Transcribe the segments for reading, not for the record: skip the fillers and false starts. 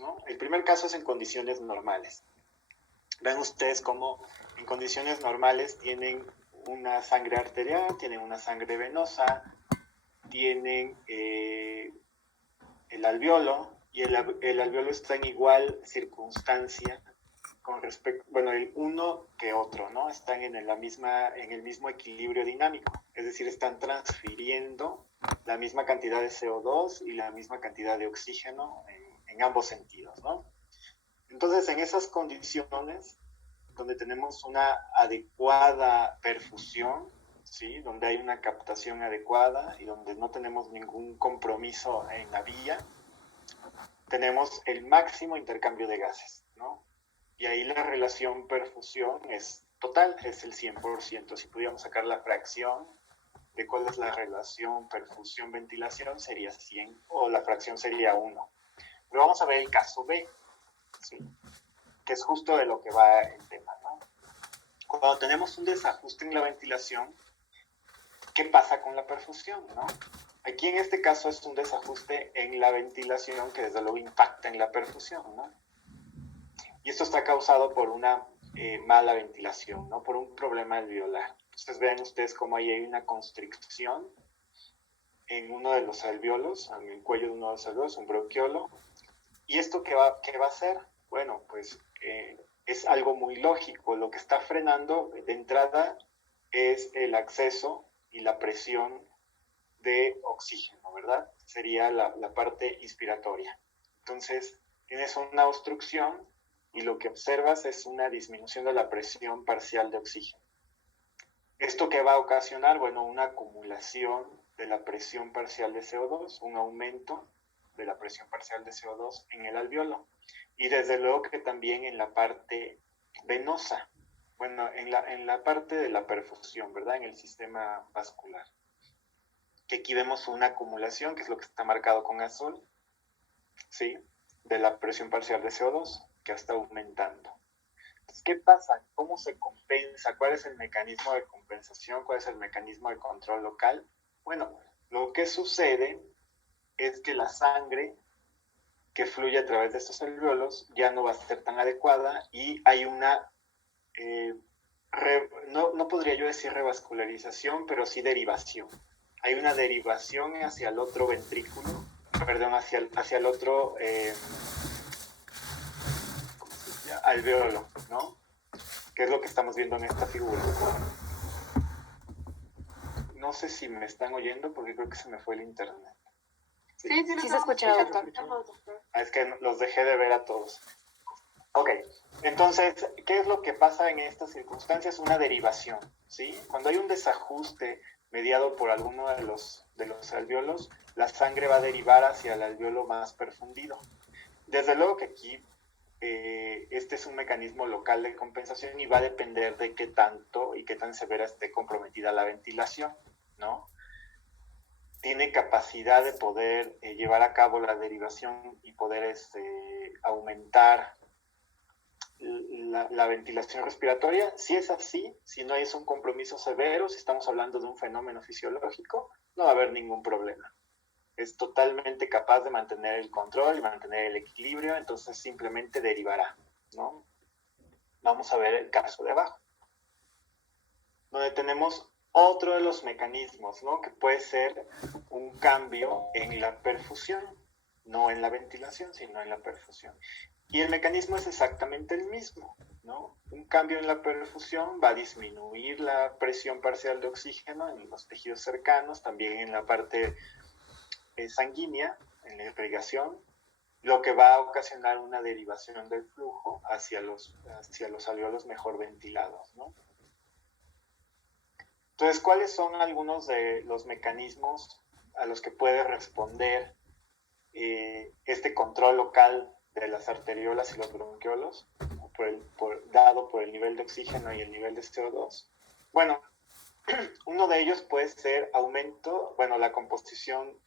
¿no? El primer caso es en condiciones normales. Ven ustedes cómo en condiciones normales tienen una sangre arterial, tienen una sangre venosa, tienen el alveolo, y el alveolo está en igual circunstancia con respecto, bueno, el uno que otro, ¿no? Están en el mismo equilibrio dinámico, es decir, están transfiriendo la misma cantidad de CO2 y la misma cantidad de oxígeno en ambos sentidos, ¿no? Entonces, en esas condiciones, donde tenemos una adecuada perfusión, ¿sí? Donde hay una captación adecuada y donde no tenemos ningún compromiso en la vía, tenemos el máximo intercambio de gases, ¿no? Y ahí la relación perfusión es total, es el 100%. Si pudiéramos sacar la fracción de cuál es la relación perfusión-ventilación, sería 100, o la fracción sería 1. Pero vamos a ver el caso B, ¿sí? Que es justo de lo que va el tema, ¿no? Cuando tenemos un desajuste en la ventilación, ¿qué pasa con la perfusión, no? Aquí en este caso es un desajuste en la ventilación que desde luego impacta en la perfusión, ¿no? Y esto está causado por una mala ventilación, ¿no? Por un problema alveolar. Entonces vean ustedes cómo ahí hay una constricción en uno de los alveolos, en el cuello de uno de los alveolos, un bronquiolo. ¿Y esto qué va a hacer? Bueno, pues es algo muy lógico. Lo que está frenando de entrada es el acceso y la presión de oxígeno, ¿verdad? Sería la parte inspiratoria. Entonces, tienes una obstrucción y lo que observas es una disminución de la presión parcial de oxígeno. ¿Esto qué va a ocasionar? Bueno, una acumulación de la presión parcial de CO2, un aumento de la presión parcial de CO2 en el alveolo. Y desde luego que también en la parte venosa, bueno, en la parte de la perfusión, ¿verdad? En el sistema vascular. Que aquí vemos una acumulación, que es lo que está marcado con azul, ¿sí? De la presión parcial de CO2, que está aumentando. Entonces, ¿qué pasa? ¿Cómo se compensa? ¿Cuál es el mecanismo de compensación? ¿Cuál es el mecanismo de control local? Bueno, lo que sucede es que la sangre que fluye a través de estos alveolos ya no va a ser tan adecuada y hay una, no podría yo decir revascularización, pero sí derivación. Hay una derivación hacia el otro ventrículo, perdón, hacia el otro alveolo, ¿no? Que es lo que estamos viendo en esta figura. No sé si me están oyendo porque creo que se me fue el internet. Sí, se escucha, doctor. Es que los dejé de ver a todos. Ok, entonces, ¿qué es lo que pasa en estas circunstancias? Una derivación, ¿sí? Cuando hay un desajuste mediado por alguno de los alveolos, la sangre va a derivar hacia el alveolo más perfundido. Desde luego que aquí este es un mecanismo local de compensación y va a depender de qué tanto y qué tan severa esté comprometida la ventilación, ¿no? Tiene capacidad de poder llevar a cabo la derivación y poder aumentar la ventilación respiratoria. Si es así, si no es un compromiso severo, si estamos hablando de un fenómeno fisiológico, no va a haber ningún problema. Es totalmente capaz de mantener el control y mantener el equilibrio, entonces simplemente derivará, ¿no? Vamos a ver el caso de abajo, donde tenemos otro de los mecanismos, ¿no? Que puede ser un cambio en la perfusión, no en la ventilación, sino en la perfusión. Y el mecanismo es exactamente el mismo, ¿no? Un cambio en la perfusión va a disminuir la presión parcial de oxígeno en los tejidos cercanos, también en la parte sanguínea, en la irrigación, lo que va a ocasionar una derivación del flujo hacia los alveolos mejor ventilados, ¿no? Entonces, ¿cuáles son algunos de los mecanismos a los que puede responder este control local de las arteriolas y los bronquiolos, dado por el nivel de oxígeno y el nivel de CO2? Bueno, uno de ellos puede ser la composición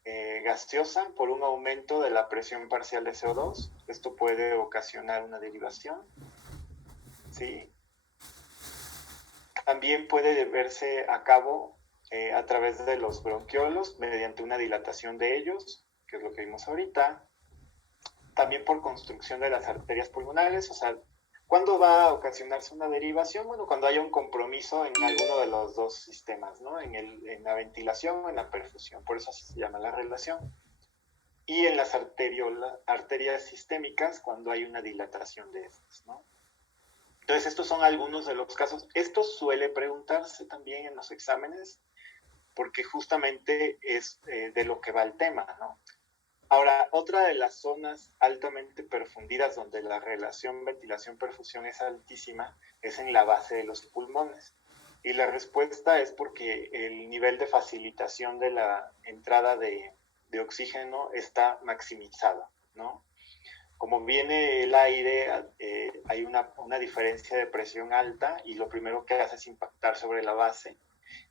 gaseosa por un aumento de la presión parcial de CO2. Esto puede ocasionar una derivación, ¿sí? También puede verse a cabo a través de los bronquiolos mediante una dilatación de ellos, que es lo que vimos ahorita. también por construcción de las arterias pulmonares. O sea, ¿cuándo va a ocasionarse una derivación? Bueno, cuando haya un compromiso en alguno de los dos sistemas, ¿no? En la ventilación o en la perfusión, por eso así se llama la relación. Y en las arterias sistémicas, cuando hay una dilatación de estas, ¿no? Entonces, estos son algunos de los casos. Esto suele preguntarse también en los exámenes, porque justamente es de lo que va el tema, ¿no? Ahora, otra de las zonas altamente perfundidas donde la relación ventilación-perfusión es altísima es en la base de los pulmones. Y la respuesta es porque el nivel de facilitación de la entrada de oxígeno está maximizado, ¿no? Como viene el aire, hay una diferencia de presión alta y lo primero que hace es impactar sobre la base.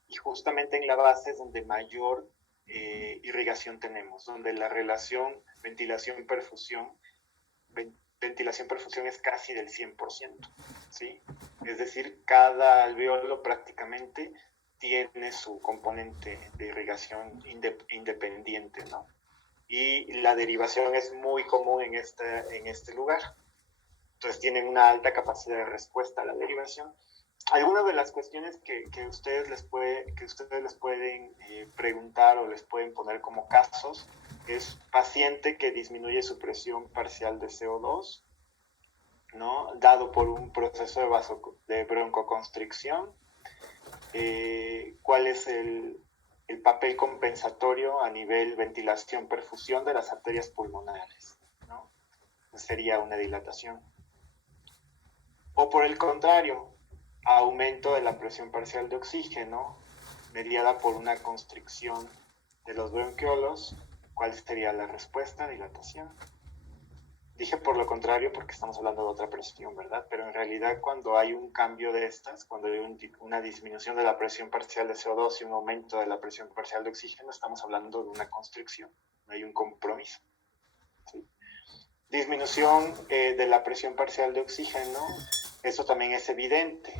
Y justamente en la base es donde mayor irrigación tenemos, donde la relación ventilación-perfusión es casi del 100%, ¿sí? Es decir, cada alveolo prácticamente tiene su componente de irrigación independiente, ¿no? Y la derivación es muy común en este lugar. Entonces tienen una alta capacidad de respuesta a la derivación. Algunas de las cuestiones que ustedes les pueden preguntar o les pueden poner como casos es paciente que disminuye su presión parcial de CO2, ¿no? Dado por un proceso de broncoconstricción. ¿Cuál es el papel compensatorio a nivel ventilación-perfusión de las arterias pulmonares, ¿no? Sería una dilatación. O por el contrario, aumento de la presión parcial de oxígeno mediada por una constricción de los bronquiolos. ¿Cuál sería la respuesta? Dilatación. Dije por lo contrario porque estamos hablando de otra presión, ¿verdad? Pero en realidad cuando hay un cambio de estas, cuando hay una disminución de la presión parcial de CO2 y un aumento de la presión parcial de oxígeno, estamos hablando de una constricción, no hay un compromiso, ¿sí? Disminución de la presión parcial de oxígeno, eso también es evidente,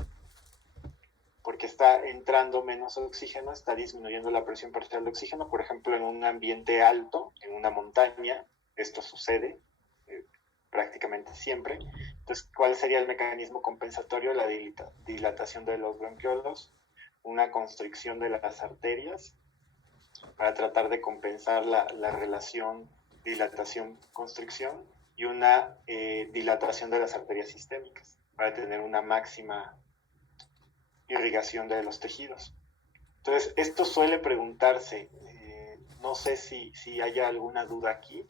porque está entrando menos oxígeno, está disminuyendo la presión parcial de oxígeno. Por ejemplo, en un ambiente alto, en una montaña, esto sucede prácticamente siempre. Entonces, ¿cuál sería el mecanismo compensatorio? La dilatación de los bronquiolos, una constricción de las arterias para tratar de compensar la relación dilatación-constricción y una dilatación de las arterias sistémicas para tener una máxima irrigación de los tejidos. Entonces, esto suele preguntarse, no sé si haya alguna duda aquí,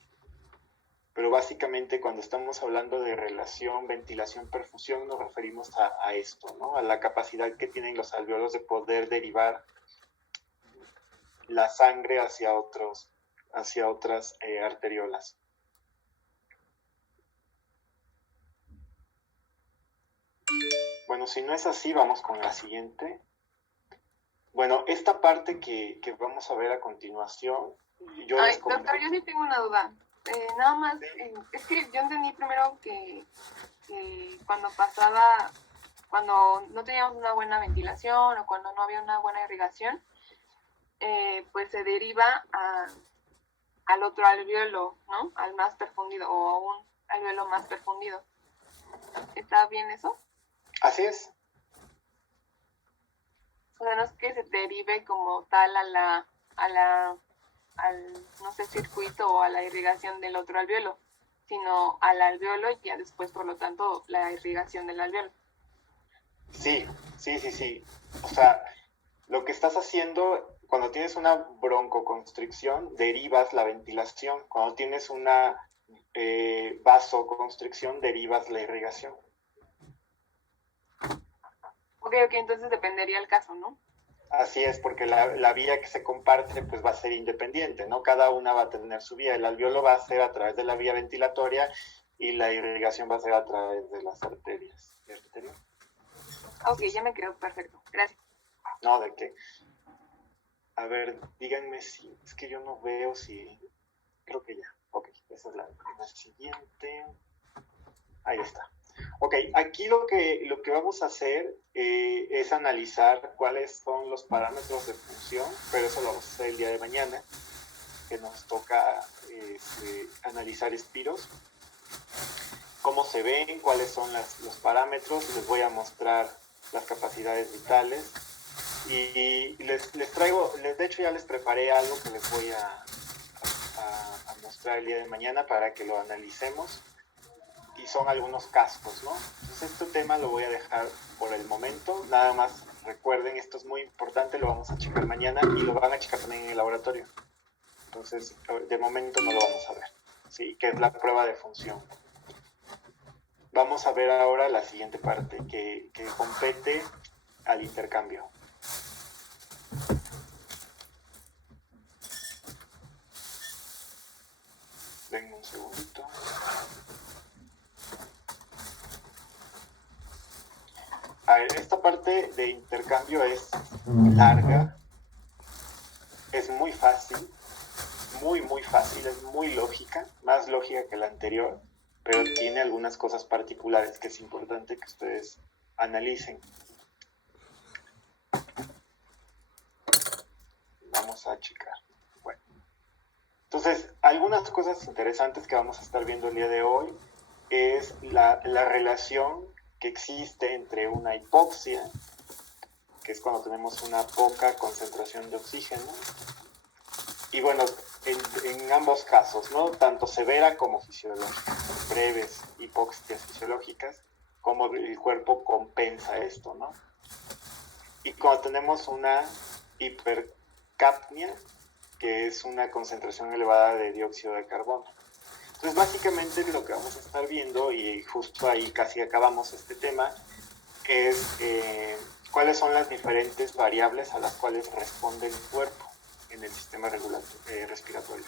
pero básicamente cuando estamos hablando de relación ventilación-perfusión nos referimos a esto, ¿no? A la capacidad que tienen los alveolos de poder derivar la sangre hacia otras arteriolas. Bueno, si no es así, vamos con la siguiente. Bueno, esta parte que vamos a ver a continuación, doctor, yo sí tengo una duda. Nada más, es que yo entendí primero que cuando no teníamos una buena ventilación o cuando no había una buena irrigación, pues se deriva al otro alveolo, ¿no? Al más perfundido o a un alveolo más perfundido. ¿Está bien eso? Así es. O sea, no es que se derive como tal al no sé, circuito o a la irrigación del otro alveolo, sino al alveolo y ya después, por lo tanto, la irrigación del alveolo. Sí. O sea, lo que estás haciendo, cuando tienes una broncoconstricción, derivas la ventilación. Cuando tienes una vasoconstricción, derivas la irrigación. Ok, entonces dependería el caso, ¿no? Así es, porque la vía que se comparte pues va a ser independiente, ¿no? Cada una va a tener su vía. El alveolo va a ser a través de la vía ventilatoria y la irrigación va a ser a través de las arterias. Ok, ya me quedó perfecto. Gracias. No, ¿de qué? A ver, díganme si... Es que yo no veo si... Creo que ya. Ok, esa es la siguiente. Ahí está. Ok, aquí lo que vamos a hacer es analizar cuáles son los parámetros de función, pero eso lo vamos a hacer el día de mañana, que nos toca analizar espiros. cómo se ven, cuáles son los parámetros, les voy a mostrar las capacidades vitales y les traigo, de hecho ya les preparé algo que les voy a mostrar el día de mañana para que lo analicemos y son algunos cascos, ¿no? Entonces este tema lo voy a dejar por el momento, nada más recuerden, esto es muy importante, lo vamos a checar mañana y lo van a checar también en el laboratorio. Entonces, de momento no lo vamos a ver, ¿sí? Que es la prueba de función. Vamos a ver ahora la siguiente parte que compete al intercambio. Denme un segundito. A ver, esta parte de intercambio es larga, es muy fácil, muy fácil, es muy lógica, más lógica que la anterior, pero tiene algunas cosas particulares que es importante que ustedes analicen. Vamos a checar. Bueno. Entonces, algunas cosas interesantes que vamos a estar viendo el día de hoy es la relación que existe entre una hipoxia, que es cuando tenemos una poca concentración de oxígeno, y bueno, en ambos casos, ¿no? Tanto severa como fisiológica, breves hipoxias fisiológicas, como el cuerpo compensa esto, ¿no? Y cuando tenemos una hipercapnia, que es una concentración elevada de dióxido de carbono. Entonces, básicamente lo que vamos a estar viendo, y justo ahí casi acabamos este tema, es cuáles son las diferentes variables a las cuales responde el cuerpo en el sistema respiratorio.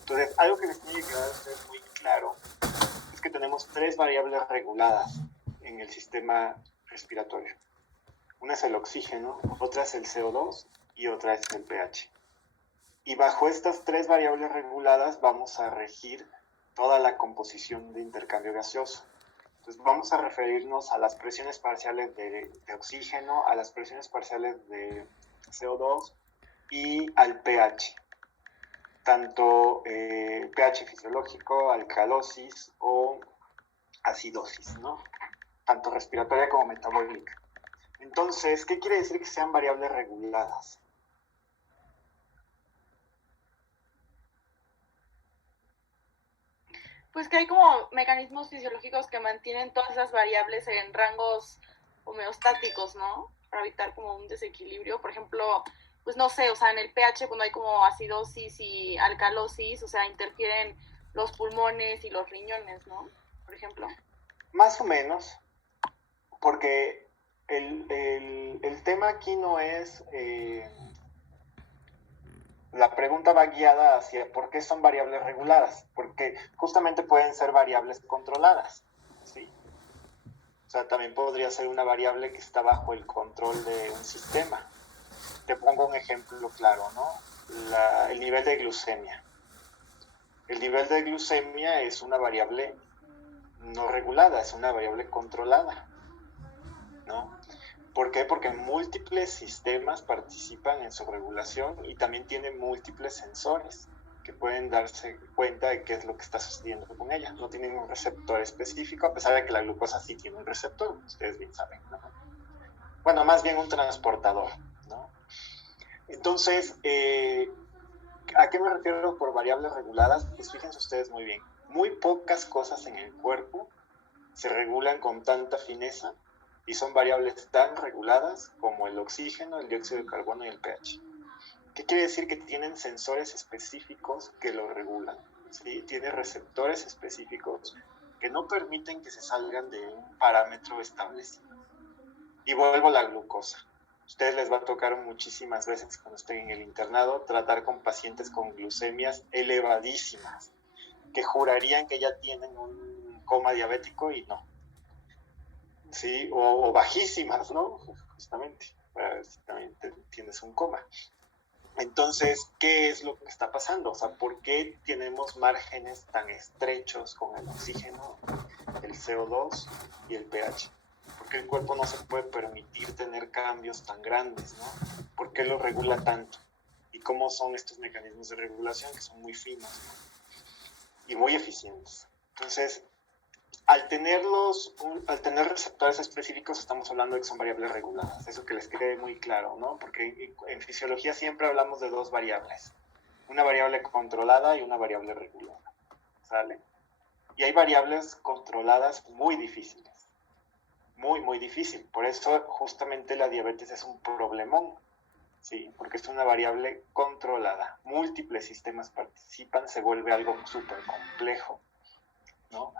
Entonces, algo que les tiene que quedar a ustedes muy claro es que tenemos 3 variables reguladas en el sistema respiratorio. Una es el oxígeno, otra es el CO2 y otra es el pH. Y bajo estas 3 variables reguladas vamos a regir toda la composición de intercambio gaseoso. Entonces vamos a referirnos a las presiones parciales de oxígeno, a las presiones parciales de CO2 y al pH. Tanto pH fisiológico, alcalosis o acidosis, ¿no? Tanto respiratoria como metabólica. Entonces, ¿qué quiere decir que sean variables reguladas? Pues que hay como mecanismos fisiológicos que mantienen todas esas variables en rangos homeostáticos, ¿no? Para evitar como un desequilibrio. Por ejemplo, pues no sé, o sea, en el pH cuando hay como acidosis y alcalosis, o sea, interfieren los pulmones y los riñones, ¿no? Por ejemplo. Más o menos, porque el tema aquí no es... la pregunta va guiada hacia por qué son variables reguladas, porque justamente pueden ser variables controladas, ¿sí? O sea, también podría ser una variable que está bajo el control de un sistema. Te pongo un ejemplo claro, ¿no? El nivel de glucemia. El nivel de glucemia es una variable no regulada, es una variable controlada, ¿no? ¿Por qué? Porque múltiples sistemas participan en su regulación y también tienen múltiples sensores que pueden darse cuenta de qué es lo que está sucediendo con ella. No tienen un receptor específico, a pesar de que la glucosa sí tiene un receptor, ustedes bien saben, ¿no? Bueno, más bien un transportador, ¿no? Entonces, ¿a qué me refiero por variables reguladas? Pues fíjense ustedes muy bien, muy pocas cosas en el cuerpo se regulan con tanta fineza y son variables tan reguladas como el oxígeno, el dióxido de carbono y el pH. ¿Qué quiere decir? Que tienen sensores específicos que lo regulan, ¿sí? Tiene receptores específicos que no permiten que se salgan de un parámetro establecido. Y vuelvo a la glucosa. A ustedes les va a tocar muchísimas veces cuando estén en el internado tratar con pacientes con glucemias elevadísimas, que jurarían que ya tienen un coma diabético y no. Sí, o bajísimas, ¿no? Justamente, para ver si también tienes un coma. Entonces, ¿qué es lo que está pasando? O sea, ¿por qué tenemos márgenes tan estrechos con el oxígeno, el CO2 y el pH? ¿Por qué el cuerpo no se puede permitir tener cambios tan grandes, ¿no? ¿Por qué lo regula tanto? ¿Y cómo son estos mecanismos de regulación que son muy finos, ¿no? Y muy eficientes? Entonces, al tener receptores específicos, estamos hablando de que son variables reguladas. Eso que les quede muy claro, ¿no? Porque en fisiología siempre hablamos de dos variables. Una variable controlada y una variable regulada. ¿Sale? Y hay variables controladas muy difíciles. Muy, muy difícil. Por eso justamente la diabetes es un problemón. Sí, porque es una variable controlada. Múltiples sistemas participan, se vuelve algo súper complejo, ¿no?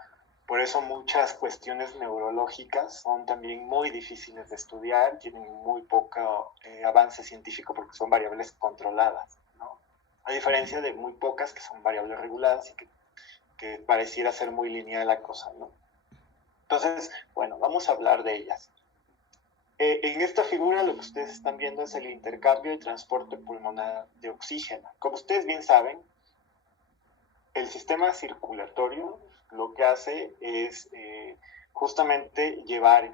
Por eso muchas cuestiones neurológicas son también muy difíciles de estudiar, tienen muy poco avance científico porque son variables controladas, ¿no? A diferencia de muy pocas que son variables reguladas y que pareciera ser muy lineal la cosa, ¿no? Entonces, bueno, vamos a hablar de ellas. En esta figura lo que ustedes están viendo es el intercambio y transporte pulmonar de oxígeno. Como ustedes bien saben, el sistema circulatorio lo que hace es justamente llevar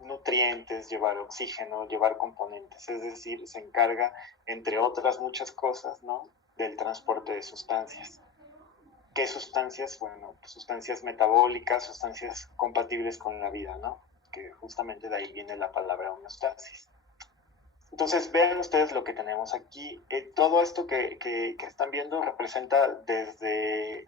nutrientes, llevar oxígeno, llevar componentes, es decir, se encarga, entre otras muchas cosas, ¿no?, del transporte de sustancias. ¿Qué sustancias? Bueno, pues sustancias metabólicas, sustancias compatibles con la vida, ¿no?, que justamente de ahí viene la palabra homeostasis. Entonces, vean ustedes lo que tenemos aquí. Todo esto que están viendo representa desde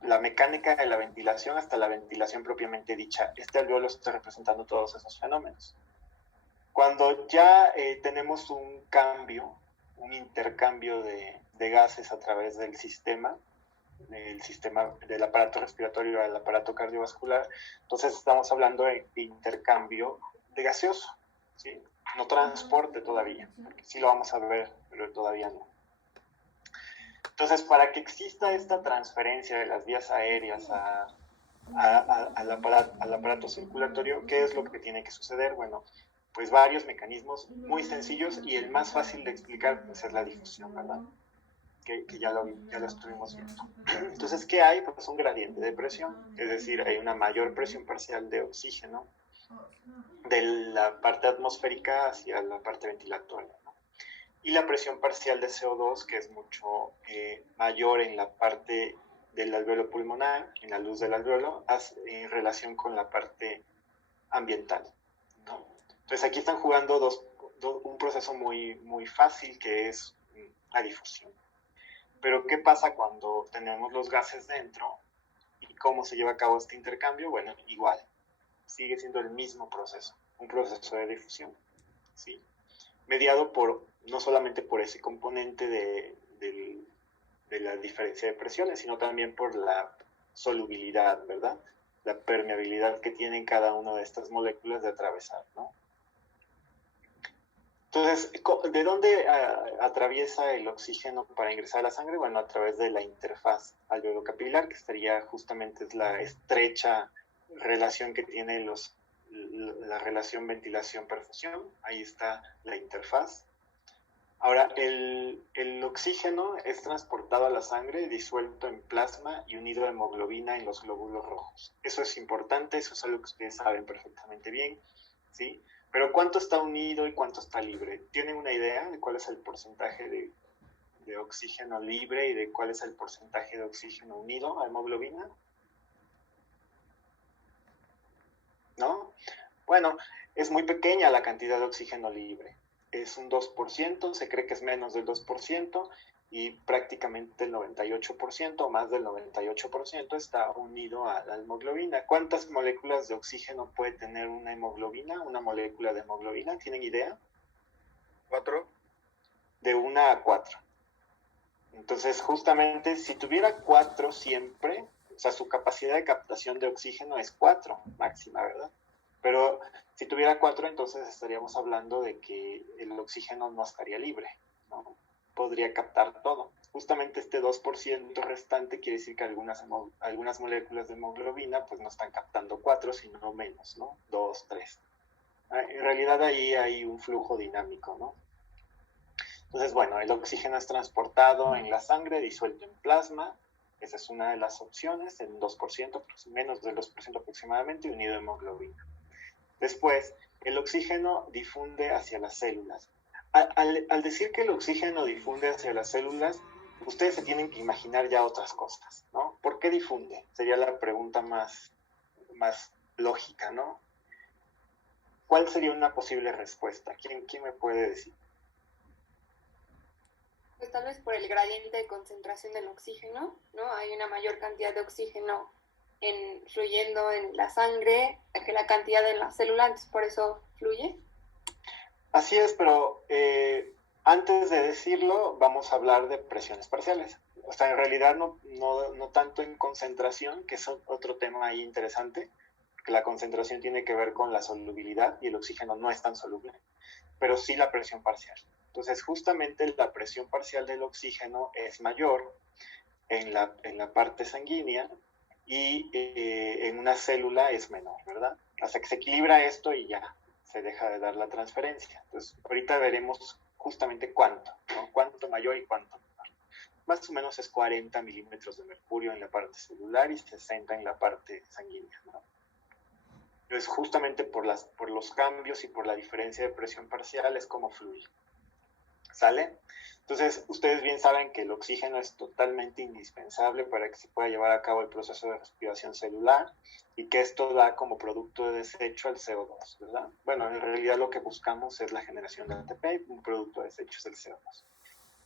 la mecánica de la ventilación hasta la ventilación propiamente dicha. Este alveolo está representando todos esos fenómenos. Cuando ya tenemos un cambio, un intercambio de gases a través del sistema del aparato respiratorio al aparato cardiovascular, entonces estamos hablando de intercambio de gaseoso, ¿sí? No transporte todavía, porque sí lo vamos a ver, pero todavía no. Entonces, para que exista esta transferencia de las vías aéreas al aparato circulatorio, ¿qué es lo que tiene que suceder? Bueno, pues varios mecanismos muy sencillos, y el más fácil de explicar pues, es la difusión, ¿verdad? Que ya lo estuvimos viendo. Entonces, ¿qué hay? Pues un gradiente de presión, es decir, hay una mayor presión parcial de oxígeno de la parte atmosférica hacia la parte ventilatoria, ¿no? Y la presión parcial de CO2, que es mucho mayor en la parte del alveolo pulmonar, en la luz del alveolo, en relación con la parte ambiental, ¿no? Entonces aquí están jugando un proceso muy, muy fácil, que es la difusión. Pero ¿qué pasa cuando tenemos los gases dentro? ¿Y cómo se lleva a cabo este intercambio? Bueno, igual, sigue siendo el mismo proceso, un proceso de difusión, ¿sí? Mediado no solamente por ese componente de la diferencia de presiones, sino también por la solubilidad, ¿verdad? La permeabilidad que tienen cada una de estas moléculas de atravesar, ¿no? Entonces, ¿de dónde atraviesa el oxígeno para ingresar a la sangre? Bueno, a través de la interfaz alveolo-capilar, que estaría justamente es la estrecha relación que tiene la relación ventilación-perfusión. Ahí está la interfaz. Ahora, el oxígeno es transportado a la sangre, disuelto en plasma y unido a hemoglobina en los glóbulos rojos. Eso es importante, eso es algo que ustedes saben perfectamente bien, ¿sí? Pero ¿cuánto está unido y cuánto está libre? ¿Tienen una idea de cuál es el porcentaje de oxígeno libre y de cuál es el porcentaje de oxígeno unido a hemoglobina? ¿No? Bueno, es muy pequeña la cantidad de oxígeno libre. Es un 2%, se cree que es menos del 2%, y prácticamente el 98% o más del 98% está unido a la hemoglobina. ¿Cuántas moléculas de oxígeno puede tener una hemoglobina, una molécula de hemoglobina? ¿Tienen idea? 4. De 1 a 4. Entonces, justamente, si tuviera 4 siempre, o sea, su capacidad de captación de oxígeno es 4 máxima, ¿verdad? Pero si tuviera 4, entonces estaríamos hablando de que el oxígeno no estaría libre, ¿no? Podría captar todo. Justamente este 2% restante quiere decir que algunas moléculas de hemoglobina pues no están captando 4, sino menos, ¿no? 2, 3. En realidad ahí hay un flujo dinámico, ¿no? Entonces, bueno, el oxígeno es transportado en la sangre, disuelto en plasma. Esa es una de las opciones, en 2%, pues menos del 2% aproximadamente, unido a hemoglobina. Después, el oxígeno difunde hacia las células. Al decir que el oxígeno difunde hacia las células, ustedes se tienen que imaginar ya otras cosas, ¿no? ¿Por qué difunde? Sería la pregunta más más lógica, ¿no? ¿Cuál sería una posible respuesta? ¿Quién me puede decir? Pues tal vez por el gradiente de concentración del oxígeno, ¿no? Hay una mayor cantidad de oxígeno fluyendo en la sangre que la cantidad en la célula, entonces por eso fluye. Así es, pero antes de decirlo, vamos a hablar de presiones parciales. O sea, en realidad no tanto en concentración, que es otro tema ahí interesante, que la concentración tiene que ver con la solubilidad y el oxígeno no es tan soluble, pero sí la presión parcial. Entonces, justamente la presión parcial del oxígeno es mayor en la parte sanguínea y en una célula es menor, ¿verdad? Hasta que se equilibra esto y ya se deja de dar la transferencia. Entonces, ahorita veremos justamente cuánto, ¿no? Cuánto mayor y cuánto menor. Más o menos es 40 milímetros de mercurio en la parte celular y 60 en la parte sanguínea, ¿no? Entonces, justamente por los cambios y por la diferencia de presión parcial es como fluye. ¿Sale? Entonces, ustedes bien saben que el oxígeno es totalmente indispensable para que se pueda llevar a cabo el proceso de respiración celular y que esto da como producto de desecho al CO2, ¿verdad? Bueno, en realidad lo que buscamos es la generación de ATP, un producto de desecho es el CO2.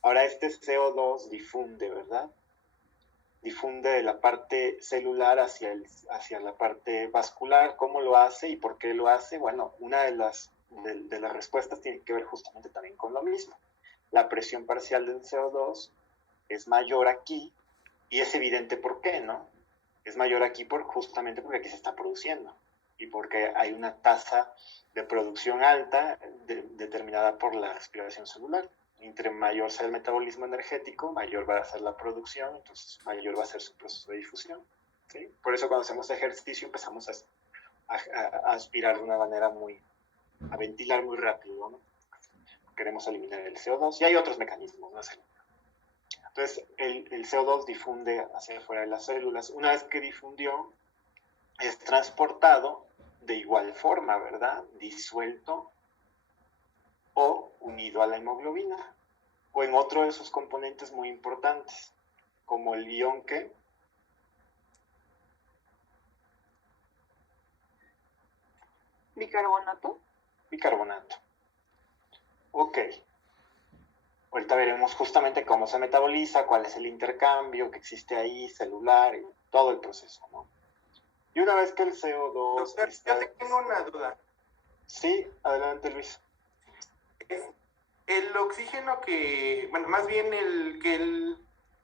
Ahora, este CO2 difunde, ¿verdad? Difunde de la parte celular hacia la parte vascular. ¿Cómo lo hace y por qué lo hace? Bueno, una de las respuestas tiene que ver justamente también con lo mismo. La presión parcial del CO2 es mayor aquí y es evidente por qué, ¿no? Es mayor aquí justamente porque aquí se está produciendo y porque hay una tasa de producción alta determinada por la respiración celular. Entre mayor sea el metabolismo energético, mayor va a ser la producción, entonces mayor va a ser su proceso de difusión, ¿sí? Por eso cuando hacemos ejercicio empezamos a aspirar de una manera a ventilar muy rápido, ¿no? Queremos eliminar el CO2 y hay otros mecanismos, ¿no? Entonces el CO2 difunde hacia afuera de las células. Una vez que difundió, es transportado de igual forma, ¿verdad? Disuelto o unido a la hemoglobina o en otro de sus componentes muy importantes, como el ion que Bicarbonato. bicarbonato. Ok. Ahorita veremos justamente cómo se metaboliza, cuál es el intercambio que existe ahí, celular, y todo el proceso, ¿no? Y una vez que el CO2 Doctor, está... yo tengo una duda. Sí, adelante Luis. El oxígeno bueno, más bien que el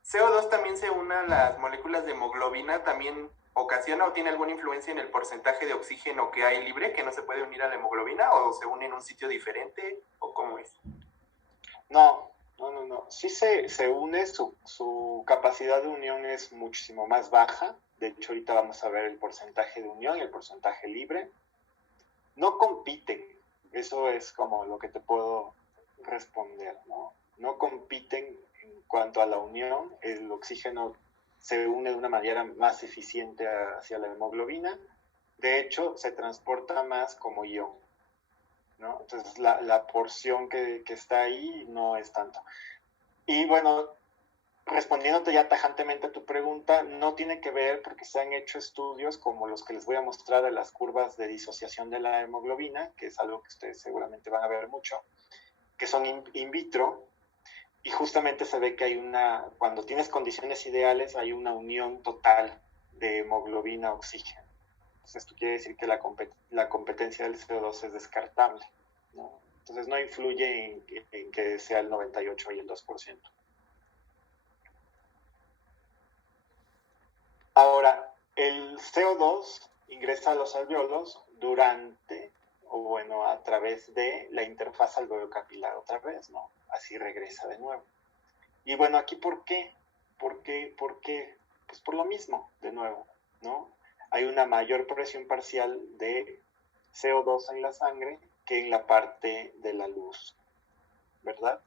CO2 también se una a las moléculas de hemoglobina, ¿también ocasiona o tiene alguna influencia en el porcentaje de oxígeno que hay libre, que no se puede unir a la hemoglobina, o se une en un sitio diferente, o cómo es? No. Sí se une, su capacidad de unión es muchísimo más baja. De hecho, ahorita vamos a ver el porcentaje de unión y el porcentaje libre. No compiten, eso es como lo que te puedo responder, ¿no? No compiten en cuanto a la unión, el oxígeno se une de una manera más eficiente hacia la hemoglobina, de hecho se transporta más como ion, ¿no? Entonces la porción que está ahí no es tanto. Y bueno, respondiéndote ya tajantemente a tu pregunta, no tiene que ver porque se han hecho estudios como los que les voy a mostrar de las curvas de disociación de la hemoglobina, que es algo que ustedes seguramente van a ver mucho, que son in vitro, y justamente se ve que cuando tienes condiciones ideales, hay una unión total de hemoglobina-oxígeno. Entonces esto quiere decir que la competencia del CO2 es descartable, ¿no? Entonces no influye en que sea el 98 y el 2%. Ahora, el CO2 ingresa a los alveolos a través de la interfaz alveolo-capilar otra vez, ¿no? Así regresa de nuevo. Y bueno, aquí ¿por qué? ¿Por qué? Pues por lo mismo, de nuevo, ¿no? Hay una mayor presión parcial de CO2 en la sangre que en la parte de la luz, ¿verdad?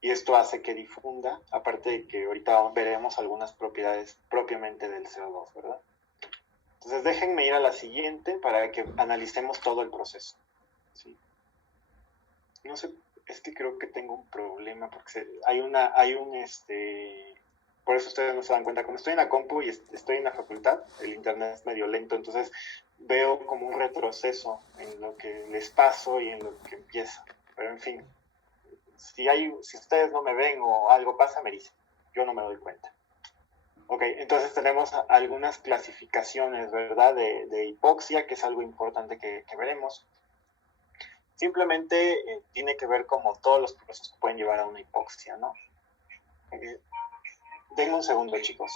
Y esto hace que difunda, aparte de que ahorita veremos algunas propiedades propiamente del CO2, ¿verdad? Entonces déjenme ir a la siguiente para que analicemos todo el proceso, ¿sí? No sé, es que creo que tengo un problema porque hay un por eso ustedes no se dan cuenta. Como estoy en la compu y estoy en la facultad, el internet es medio lento, entonces veo como un retroceso en lo que les paso y en lo que empieza. Pero en fin, si ustedes no me ven o algo pasa, me dicen. Yo no me doy cuenta. Ok, entonces tenemos algunas clasificaciones, ¿verdad? De hipoxia, que es algo importante que veremos. Simplemente tiene que ver como todos los procesos que pueden llevar a una hipoxia, ¿no? Denme un segundo, chicos.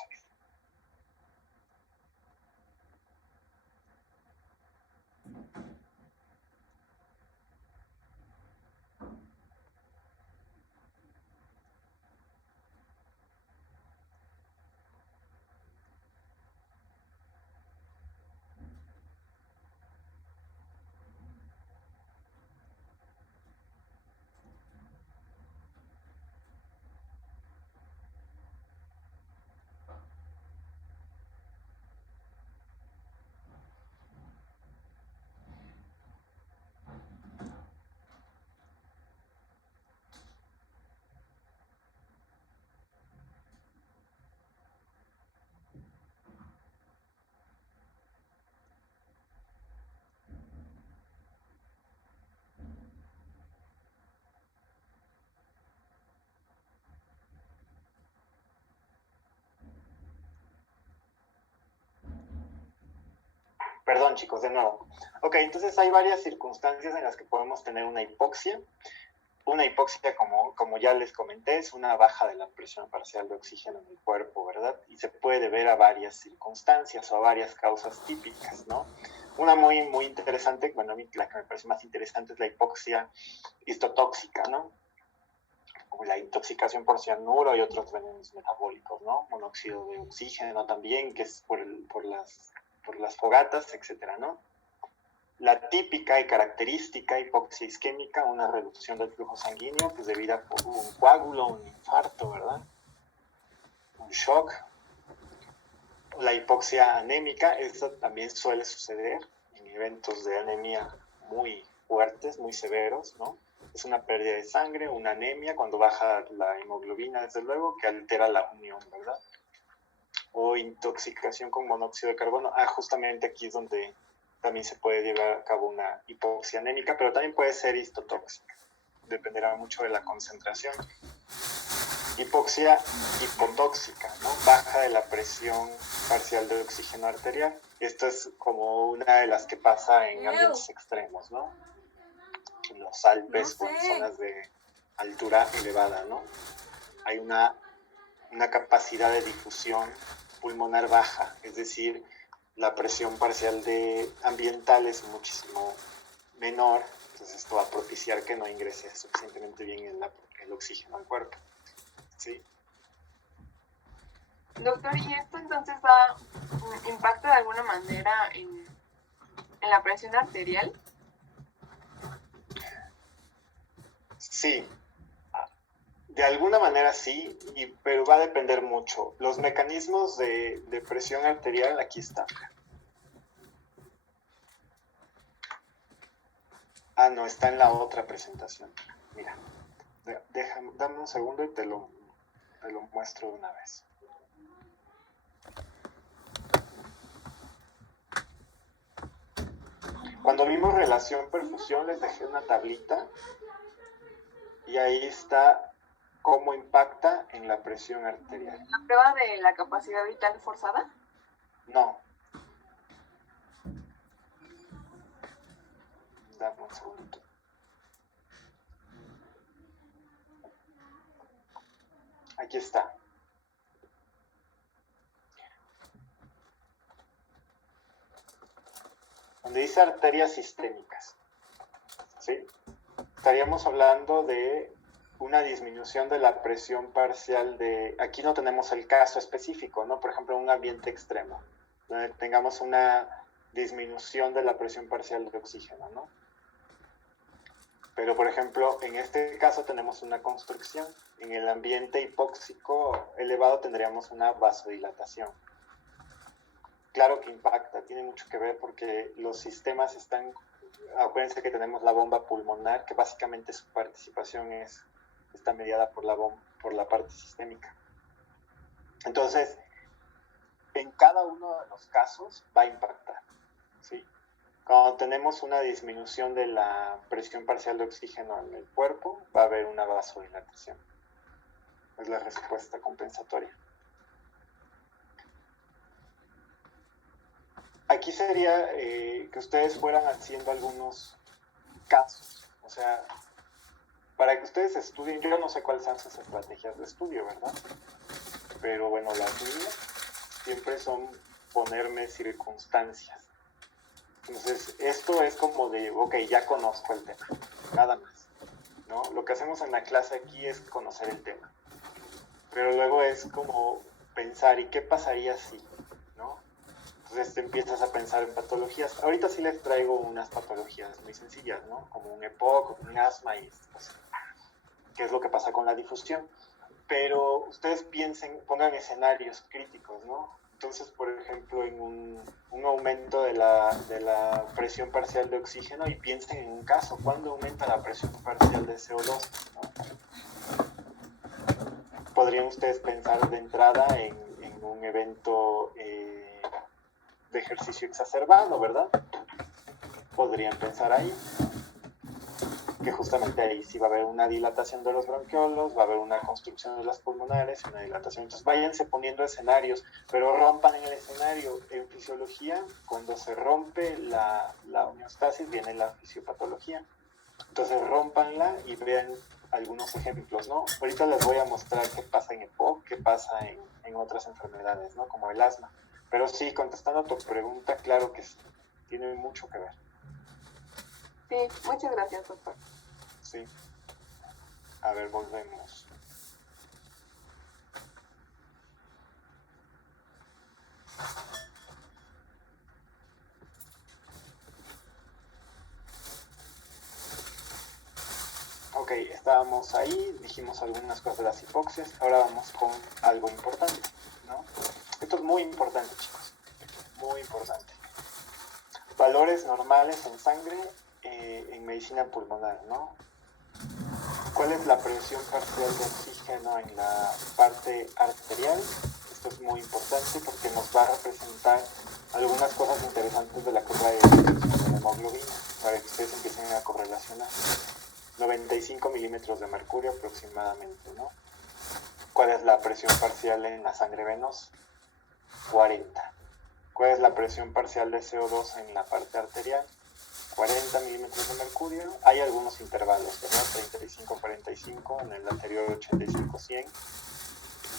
Perdón, chicos, de nuevo. Ok, entonces hay varias circunstancias en las que podemos tener una hipoxia. Una hipoxia, como ya les comenté, es una baja de la presión parcial de oxígeno en el cuerpo, ¿verdad? Y se puede deber a varias circunstancias o a varias causas típicas, ¿no? Una muy, muy interesante, bueno, a mí la que me parece más interesante es la hipoxia histotóxica, ¿no? Como la intoxicación por cianuro y otros venenos metabólicos, ¿no? Monóxido de oxígeno también, que es por las fogatas, etcétera, ¿no? La típica y característica hipoxia isquémica, una reducción del flujo sanguíneo, pues debida por un coágulo, un infarto, ¿verdad? Un shock. La hipoxia anémica, esta también suele suceder en eventos de anemia muy fuertes, muy severos, ¿no? Es una pérdida de sangre, una anemia, cuando baja la hemoglobina, desde luego, que altera la unión, ¿verdad? O intoxicación con monóxido de carbono. Justamente aquí es donde también se puede llevar a cabo una hipoxia anémica, pero también puede ser histotóxica. Dependerá mucho de la concentración. Hipoxia hipotóxica, ¿no? Baja de la presión parcial de oxígeno arterial. Esto es como una de las que pasa en ambientes extremos, ¿no? En los Alpes o en zonas de altura elevada, ¿no? Hay una capacidad de difusión pulmonar baja, es decir, la presión parcial ambiental es muchísimo menor, entonces esto va a propiciar que no ingrese suficientemente bien el oxígeno al cuerpo. ¿Sí? Doctor, ¿y esto entonces impacta de alguna manera en la presión arterial? Sí, de alguna manera sí, pero va a depender mucho. Los mecanismos de presión arterial aquí están. No, está en la otra presentación. Mira, dame un segundo y te lo muestro de una vez. Cuando vimos relación perfusión les dejé una tablita y ahí está cómo impacta en la presión arterial. ¿La prueba de la capacidad vital forzada? No. Dame un segundo. Aquí está. Donde dice arterias sistémicas, ¿sí? Estaríamos hablando de una disminución de la presión parcial aquí no tenemos el caso específico, ¿no? Por ejemplo, en un ambiente extremo, donde tengamos una disminución de la presión parcial de oxígeno, ¿no? Pero, por ejemplo, en este caso tenemos una constricción. En el ambiente hipóxico elevado tendríamos una vasodilatación. Claro que impacta, tiene mucho que ver porque los sistemas están... Acuérdense que tenemos la bomba pulmonar, que básicamente su participación está mediada por la parte sistémica. Entonces, en cada uno de los casos va a impactar, ¿sí? Cuando tenemos una disminución de la presión parcial de oxígeno en el cuerpo, va a haber una vasodilatación. Es la respuesta compensatoria. Aquí sería que ustedes fueran haciendo algunos casos, o sea, para que ustedes estudien. Yo no sé cuáles son sus estrategias de estudio, ¿verdad? Pero bueno, las mías siempre son ponerme circunstancias. Entonces, esto es como de, ok, ya conozco el tema, nada más, ¿no? Lo que hacemos en la clase aquí es conocer el tema, pero luego es como pensar, ¿y qué pasaría si? ¿No? Entonces te empiezas a pensar en patologías. Ahorita sí les traigo unas patologías muy sencillas, ¿no? Como un EPOC, un asma y pues, qué es lo que pasa con la difusión. Pero ustedes piensen, pongan escenarios críticos, ¿no? Entonces, por ejemplo, en un aumento de la presión parcial de oxígeno, y piensen en un caso, ¿cuándo aumenta la presión parcial de CO2? ¿No? Podrían ustedes pensar de entrada en un evento de ejercicio exacerbado, ¿verdad? Podrían pensar ahí, que justamente ahí sí va a haber una dilatación de los bronquiolos, va a haber una construcción de las pulmonares, una dilatación. Entonces váyanse poniendo escenarios, pero rompan en el escenario. En fisiología, cuando se rompe la homeostasis, viene la fisiopatología. Entonces rómpanla y vean algunos ejemplos, ¿no? Ahorita les voy a mostrar qué pasa en EPOC, qué pasa en otras enfermedades, ¿no? Como el asma. Pero sí, contestando a tu pregunta, claro que sí, tiene mucho que ver. Sí, muchas gracias, doctor. Sí. A ver, volvemos. Ok, estábamos ahí, dijimos algunas cosas de las hipoxias, ahora vamos con algo importante, ¿no? Esto es muy importante, chicos, muy importante. Valores normales en sangre en medicina pulmonar, ¿no? ¿Cuál es la presión parcial de oxígeno en la parte arterial? Esto es muy importante porque nos va a representar algunas cosas interesantes de la curva de distribución de la hemoglobina, para que ustedes empiecen a correlacionar. 95 milímetros de mercurio aproximadamente, ¿no? ¿Cuál es la presión parcial en la sangre venosa? 40. ¿Cuál es la presión parcial de CO2 en la parte arterial? 40 milímetros de mercurio. Hay algunos intervalos, ¿verdad? 35-45, en el anterior 85-100.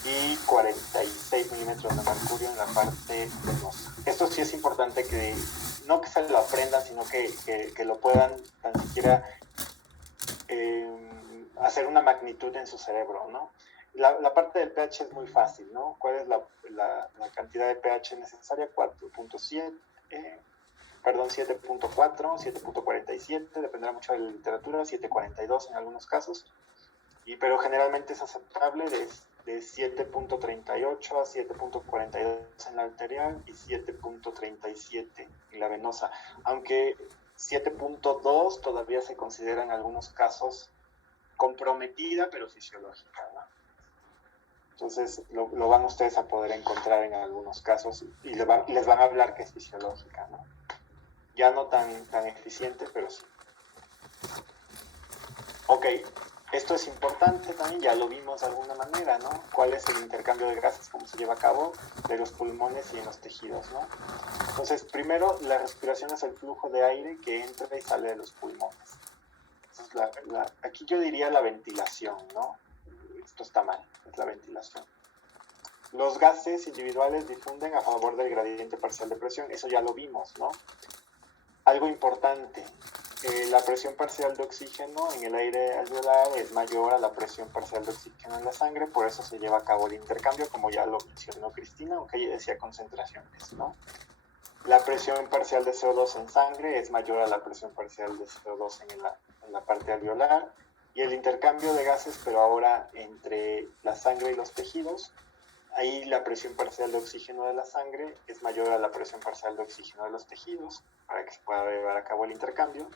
Y 46 milímetros de mercurio en la parte venosa. Esto sí es importante que no que se lo aprendan, sino que lo puedan tan siquiera hacer una magnitud en su cerebro, ¿no? La parte del pH es muy fácil, ¿no? ¿Cuál es la cantidad de pH necesaria? 4.7, perdón, 7.4, 7.47, dependerá mucho de la literatura, 7.42 en algunos casos, pero generalmente es aceptable de 7.38 a 7.42 en la arterial y 7.37 en la venosa, aunque 7.2 todavía se considera en algunos casos comprometida, pero fisiológica, ¿no? Entonces lo van ustedes a poder encontrar en algunos casos y les van a hablar que es fisiológica, ¿no? Ya no tan eficiente, pero sí. Ok, esto es importante también, ya lo vimos de alguna manera, ¿no? ¿Cuál es el intercambio de gases, cómo se lleva a cabo de los pulmones y en los tejidos, ¿no? Entonces, primero, la respiración es el flujo de aire que entra y sale de los pulmones. Entonces, aquí yo diría la ventilación, ¿no? Esto está mal, es la ventilación. Los gases individuales difunden a favor del gradiente parcial de presión, eso ya lo vimos, ¿no? Algo importante, la presión parcial de oxígeno en el aire alveolar es mayor a la presión parcial de oxígeno en la sangre, por eso se lleva a cabo el intercambio, como ya lo mencionó Cristina, aunque ella decía concentraciones, ¿no? La presión parcial de CO2 en sangre es mayor a la presión parcial de CO2 en la parte alveolar, y el intercambio de gases, pero ahora entre la sangre y los tejidos, ahí la presión parcial de oxígeno de la sangre es mayor a la presión parcial de oxígeno de los tejidos, para que se pueda llevar a cabo el intercambio,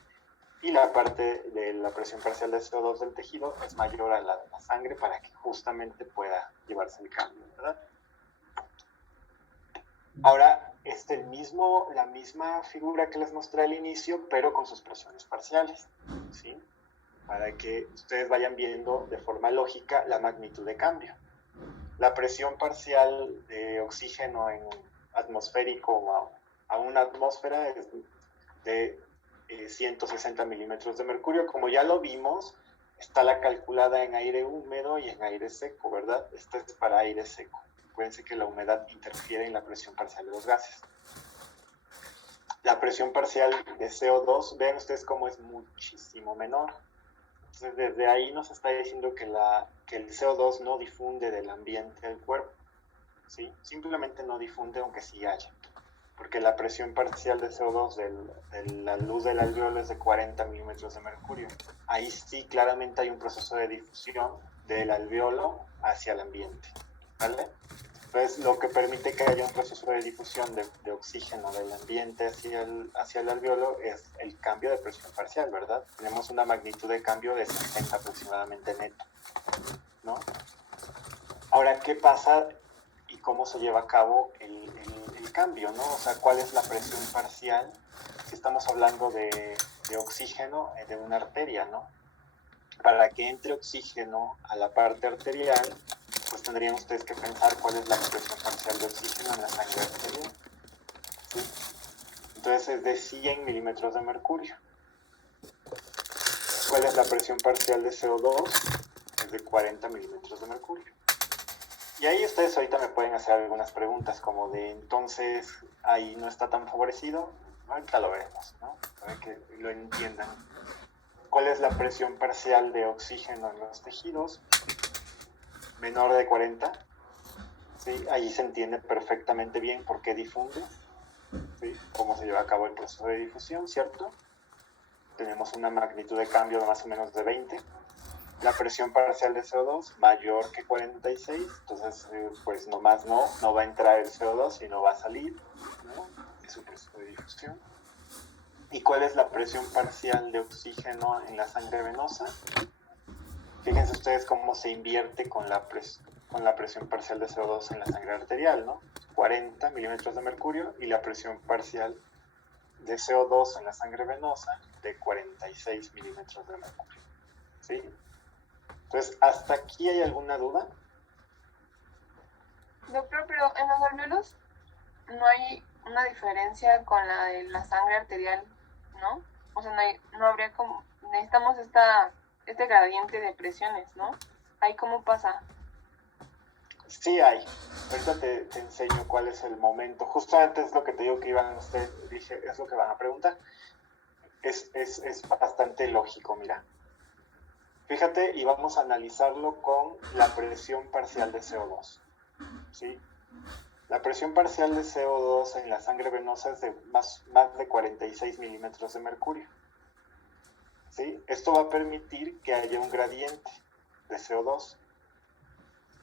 y la parte de la presión parcial de CO2 del tejido es mayor a la de la sangre para que justamente pueda llevarse el cambio, ¿verdad? Ahora, es la misma figura que les mostré al inicio, pero con sus presiones parciales, ¿sí? Para que ustedes vayan viendo de forma lógica la magnitud de cambio. La presión parcial de oxígeno en atmosférico a una atmósfera es de 160 milímetros de mercurio. Como ya lo vimos, está la calculada en aire húmedo y en aire seco, ¿verdad? Esta es para aire seco. Acuérdense que la humedad interfiere en la presión parcial de los gases. La presión parcial de CO2, vean ustedes cómo es muchísimo menor. Entonces, desde ahí nos está diciendo que el CO2 no difunde del ambiente al cuerpo, ¿sí? Simplemente no difunde, aunque sí haya. Porque la presión parcial de CO2 de la luz del alveolo es de 40 milímetros de mercurio. Ahí sí claramente hay un proceso de difusión del alveolo hacia el ambiente, ¿vale? Entonces, lo que permite que haya un proceso de difusión de oxígeno del ambiente hacia el alveolo es el cambio de presión parcial, ¿verdad? Tenemos una magnitud de cambio de 60 aproximadamente neto, ¿no? Ahora, ¿qué pasa y cómo se lleva a cabo el cambio, ¿no? O sea, ¿cuál es la presión parcial? Si estamos hablando de oxígeno de una arteria, ¿no? Para que entre oxígeno a la parte arterial, pues tendrían ustedes que pensar cuál es la presión parcial de oxígeno en la sangre arterial, ¿sí? Entonces es de 100 milímetros de mercurio. ¿Cuál es la presión parcial de CO2? Es de 40 milímetros de mercurio. Y ahí ustedes ahorita me pueden hacer algunas preguntas como de, entonces, ahí no está tan favorecido. Ahorita lo veremos, ¿no? Para que lo entiendan. ¿Cuál es la presión parcial de oxígeno en los tejidos? Menor de 40. ¿Sí? Ahí se entiende perfectamente bien por qué difunde, ¿sí? Cómo se lleva a cabo el proceso de difusión, ¿cierto? Tenemos una magnitud de cambio de más o menos de 20. La presión parcial de CO2 mayor que 46, entonces pues nomás no va a entrar el CO2, sino va a salir, ¿no? Es un proceso de difusión. ¿Y cuál es la presión parcial de oxígeno en la sangre venosa? Fíjense ustedes cómo se invierte con la presión parcial de CO2 en la sangre arterial, ¿no? 40 milímetros de mercurio y la presión parcial de CO2 en la sangre venosa de 46 milímetros de mercurio, ¿sí? Entonces, ¿hasta aquí hay alguna duda? Doctor, pero en los alvéolos no hay una diferencia con la de la sangre arterial, ¿no? O sea, no habría como, necesitamos este gradiente de presiones, ¿no? ¿Ahí cómo pasa? Sí hay. Ahorita te enseño cuál es el momento. Justamente es lo que te digo que dije, es lo que van a preguntar. Es bastante lógico, mira. Fíjate y vamos a analizarlo con la presión parcial de CO2, ¿sí? La presión parcial de CO2 en la sangre venosa es de más de 46 milímetros de mercurio, ¿sí? Esto va a permitir que haya un gradiente de CO2.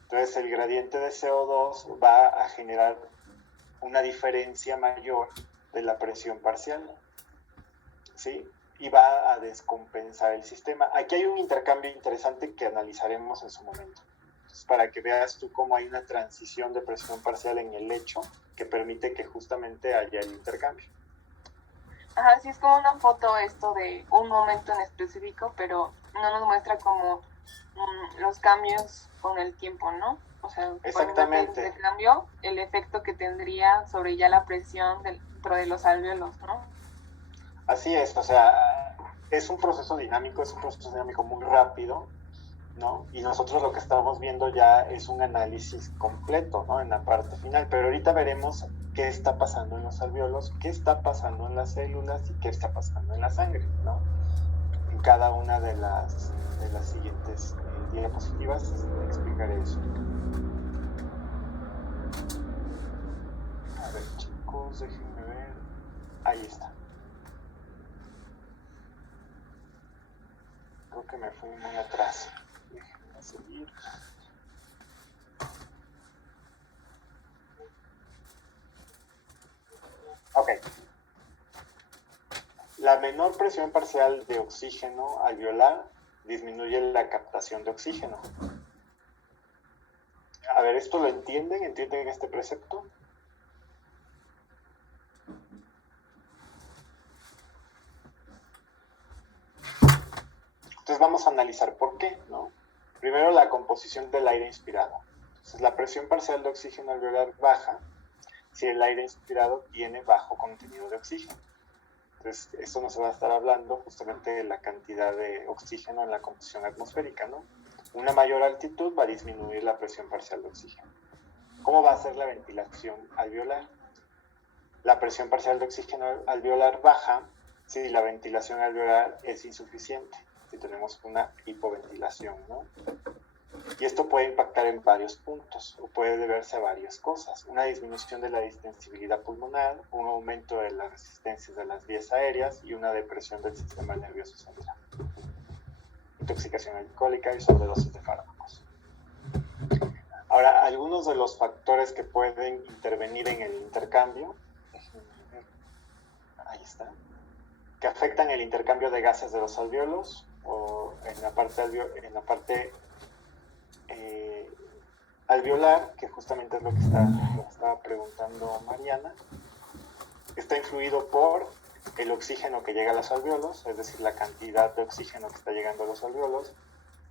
Entonces el gradiente de CO2 va a generar una diferencia mayor de la presión parcial, ¿sí? Y va a descompensar el sistema. Aquí hay un intercambio interesante que analizaremos en su momento. Entonces, para que veas tú cómo hay una transición de presión parcial en el lecho que permite que justamente haya el intercambio. Ajá, sí es como una foto esto de un momento en específico, pero no nos muestra como los cambios con el tiempo, ¿no? O sea, exactamente. El cambio, el efecto que tendría sobre ya la presión dentro de los alvéolos, ¿no? Así es, o sea, es un proceso dinámico muy rápido, ¿no? Y nosotros lo que estamos viendo ya es un análisis completo, ¿no? En la parte final, pero ahorita veremos qué está pasando en los alvéolos, qué está pasando en las células y qué está pasando en la sangre, ¿no? En cada una de las siguientes diapositivas explicaré eso. A ver, chicos, déjenme ver. Ahí está. Creo que me fui muy atrás. Déjenme seguir. Ok. La menor presión parcial de oxígeno alveolar disminuye la captación de oxígeno. A ver, ¿esto lo entienden? ¿Entienden este precepto? Entonces vamos a analizar por qué, ¿no? Primero, la composición del aire inspirado. Entonces, la presión parcial de oxígeno alveolar baja si el aire inspirado tiene bajo contenido de oxígeno. Entonces, esto nos va a estar hablando justamente de la cantidad de oxígeno en la composición atmosférica, ¿no? Una mayor altitud va a disminuir la presión parcial de oxígeno. ¿Cómo va a ser la ventilación alveolar? La presión parcial de oxígeno alveolar baja si la ventilación alveolar es insuficiente, si tenemos una hipoventilación, ¿no? Y esto puede impactar en varios puntos, o puede deberse a varias cosas. Una disminución de la distensibilidad pulmonar, un aumento de la resistencia de las vías aéreas y una depresión del sistema nervioso central. Intoxicación alcohólica y sobredosis de fármacos. Ahora, algunos de los factores que pueden intervenir en el intercambio, ahí está, que afectan el intercambio de gases de los alvéolos, o en la parte alveolar, que justamente es lo que estaba preguntando Mariana, está influido por el oxígeno que llega a los alvéolos, es decir, la cantidad de oxígeno que está llegando a los alvéolos,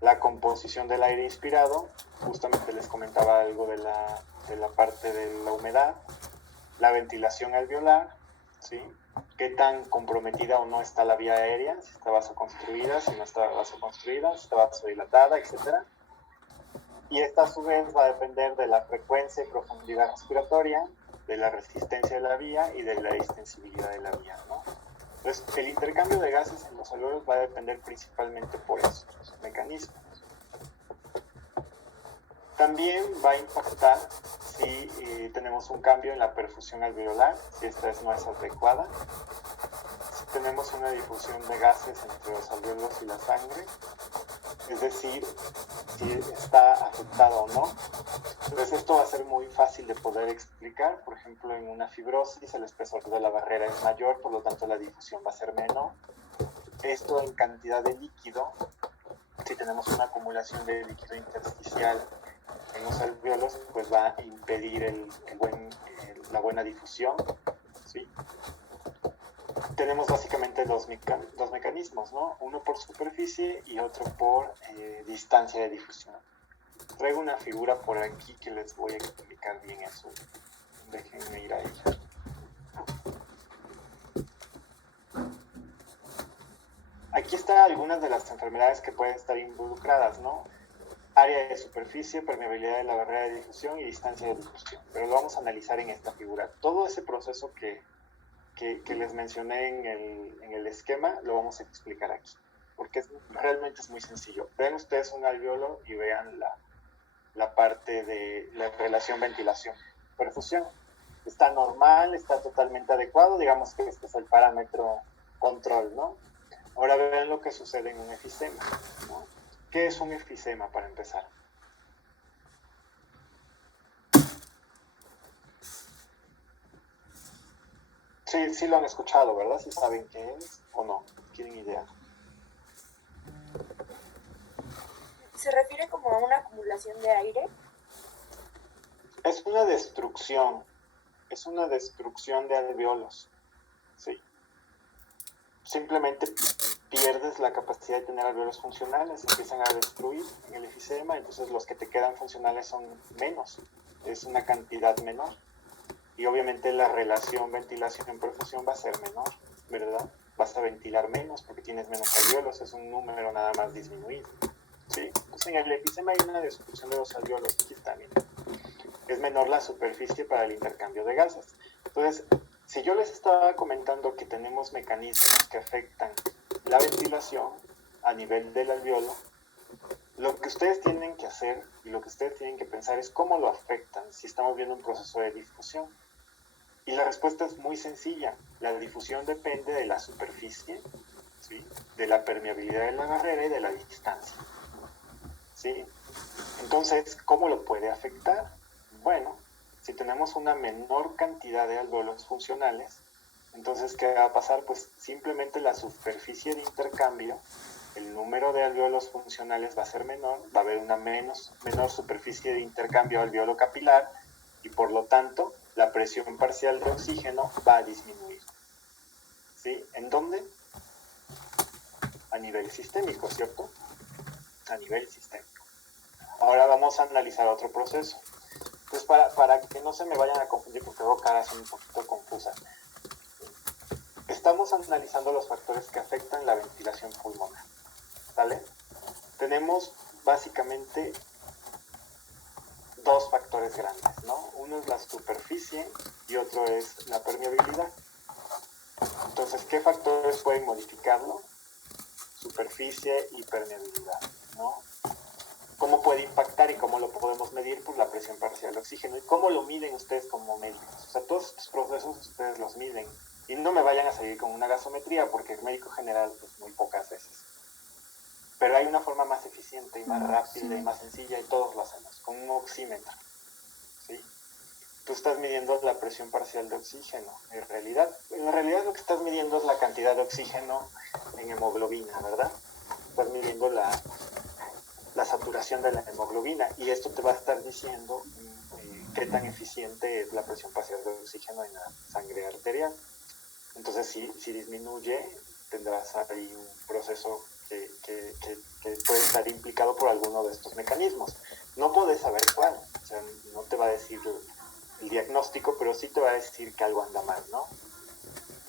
la composición del aire inspirado, justamente les comentaba algo de la parte de la humedad, la ventilación alveolar, ¿sí? Qué tan comprometida o no está la vía aérea, si está vasoconstruida, si no está vasoconstruida, si está vasodilatada, etc. Y esta a su vez va a depender de la frecuencia y profundidad respiratoria, de la resistencia de la vía y de la distensibilidad de la vía, ¿no? Entonces, el intercambio de gases en los alvéolos va a depender principalmente por estos mecanismos. También va a impactar si tenemos un cambio en la perfusión alveolar, si esta no es adecuada, si tenemos una difusión de gases entre los alvéolos y la sangre, es decir, si está afectada o no. Entonces esto va a ser muy fácil de poder explicar. Por ejemplo, en una fibrosis el espesor de la barrera es mayor, por lo tanto la difusión va a ser menor. Esto en cantidad de líquido, si tenemos una acumulación de líquido intersticial en los alvéolos, pues va a impedir la buena difusión, ¿sí? Tenemos básicamente dos mecanismos, ¿no? Uno por superficie y otro por distancia de difusión. Traigo una figura por aquí que les voy a explicar bien eso. Déjenme ir a ella. Aquí están algunas de las enfermedades que pueden estar involucradas, ¿no? Área de superficie, permeabilidad de la barrera de difusión y distancia de difusión. Pero lo vamos a analizar en esta figura. Todo ese proceso que les mencioné en el esquema, lo vamos a explicar aquí, porque realmente es muy sencillo. Vean ustedes un alvéolo y vean la parte de la relación ventilación-perfusión. Está normal, está totalmente adecuado, digamos que este es el parámetro control, ¿no? Ahora vean lo que sucede en un efisema, ¿no? ¿Qué es un efisema para empezar? Sí lo han escuchado, ¿verdad? ¿Sí saben qué es o no? ¿Tienen idea? ¿Se refiere como a una acumulación de aire? Es una destrucción de alvéolos, ¿sí? Simplemente pierdes la capacidad de tener alvéolos funcionales, empiezan a destruir en el efisema, entonces los que te quedan funcionales son menos, es una cantidad menor. Y obviamente la relación ventilación-perfusión va a ser menor, ¿verdad? Vas a ventilar menos porque tienes menos alvéolos, es un número nada más disminuido, ¿sí? Entonces en el efisema hay una destrucción de los alvéolos, aquí también. Es menor la superficie para el intercambio de gases. Entonces, si yo les estaba comentando que tenemos mecanismos que afectan la ventilación a nivel del alvéolo, lo que ustedes tienen que hacer y lo que ustedes tienen que pensar es cómo lo afectan si estamos viendo un proceso de difusión. Y la respuesta es muy sencilla. La difusión depende de la superficie, ¿sí? De la permeabilidad de la barrera y de la distancia, ¿sí? Entonces, ¿cómo lo puede afectar? Bueno, si tenemos una menor cantidad de alvéolos funcionales, entonces, ¿qué va a pasar? Pues simplemente la superficie de intercambio, el número de alvéolos funcionales va a ser menor, va a haber una menor superficie de intercambio alvéolo capilar y por lo tanto la presión parcial de oxígeno va a disminuir. ¿Sí? ¿En dónde? A nivel sistémico, ¿cierto? A nivel sistémico. Ahora vamos a analizar otro proceso. Entonces, para que no se me vayan a confundir, porque veo caras un poquito confusas, estamos analizando los factores que afectan la ventilación pulmonar, ¿vale? Tenemos básicamente dos factores grandes, ¿no? Uno es la superficie y otro es la permeabilidad. Entonces, ¿qué factores pueden modificarlo? Superficie y permeabilidad, ¿no? ¿Cómo puede impactar y cómo lo podemos medir? Pues la presión parcial de oxígeno. ¿Y cómo lo miden ustedes como médicos? O sea, todos estos procesos ustedes los miden. Y no me vayan a seguir con una gasometría, porque el médico general, pues muy pocas veces. Pero hay una forma más eficiente y más rápida y más sencilla, y todos lo hacemos, con un oxímetro, ¿sí? Tú estás midiendo la presión parcial de oxígeno. En realidad lo que estás midiendo es la cantidad de oxígeno en hemoglobina, ¿verdad? Estás midiendo la saturación de la hemoglobina, y esto te va a estar diciendo qué tan eficiente es la presión parcial de oxígeno en la sangre arterial. Entonces, si disminuye, tendrás ahí un proceso que puede estar implicado por alguno de estos mecanismos. No puedes saber cuál, o sea, no te va a decir el diagnóstico, pero sí te va a decir que algo anda mal, ¿no?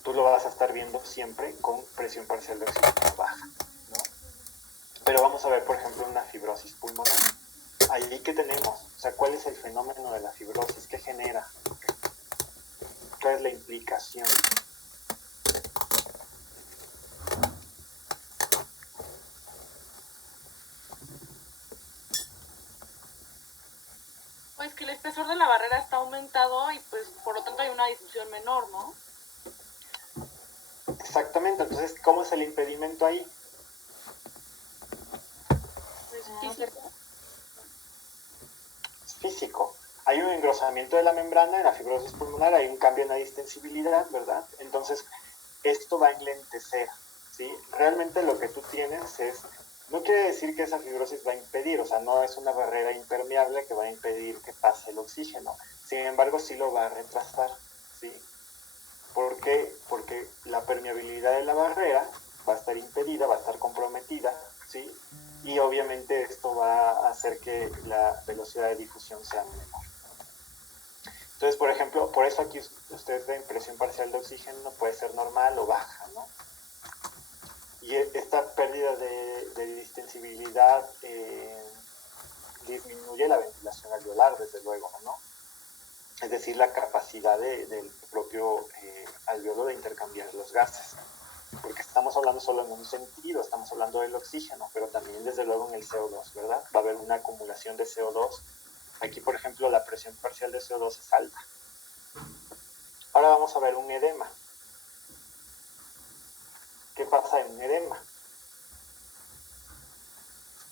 Tú lo vas a estar viendo siempre con presión parcial de oxígeno baja, ¿no? Pero vamos a ver, por ejemplo, una fibrosis pulmonar. Ahí, ¿qué tenemos? O sea, ¿cuál es el fenómeno de la fibrosis? ¿Qué genera? ¿Cuál es la implicación? Pues que el espesor de la barrera está aumentado y pues por lo tanto hay una difusión menor, ¿no? Exactamente, entonces, ¿cómo es el impedimento ahí? Pues físico. Es físico. Hay un engrosamiento de la membrana en la fibrosis pulmonar, hay un cambio en la distensibilidad, ¿verdad? Entonces, esto va a enlentecer, ¿sí? Realmente lo que tú tienes no quiere decir que esa fibrosis va a impedir, o sea, no es una barrera impermeable que va a impedir que pase el oxígeno. Sin embargo, sí lo va a retrasar, ¿sí? ¿Por qué? Porque la permeabilidad de la barrera va a estar impedida, va a estar comprometida, ¿sí? Y obviamente esto va a hacer que la velocidad de difusión sea menor. Entonces, por ejemplo, por eso aquí ustedes ven presión parcial de oxígeno, puede ser normal o baja, ¿no? Y esta pérdida de distensibilidad disminuye la ventilación alveolar, desde luego, ¿no? Es decir, la capacidad del propio alveolo de intercambiar los gases. Porque estamos hablando solo en un sentido, estamos hablando del oxígeno, pero también desde luego en el CO2, ¿verdad? Va a haber una acumulación de CO2. Aquí, por ejemplo, la presión parcial de CO2 es alta. Ahora vamos a ver un edema. ¿Qué pasa en un edema?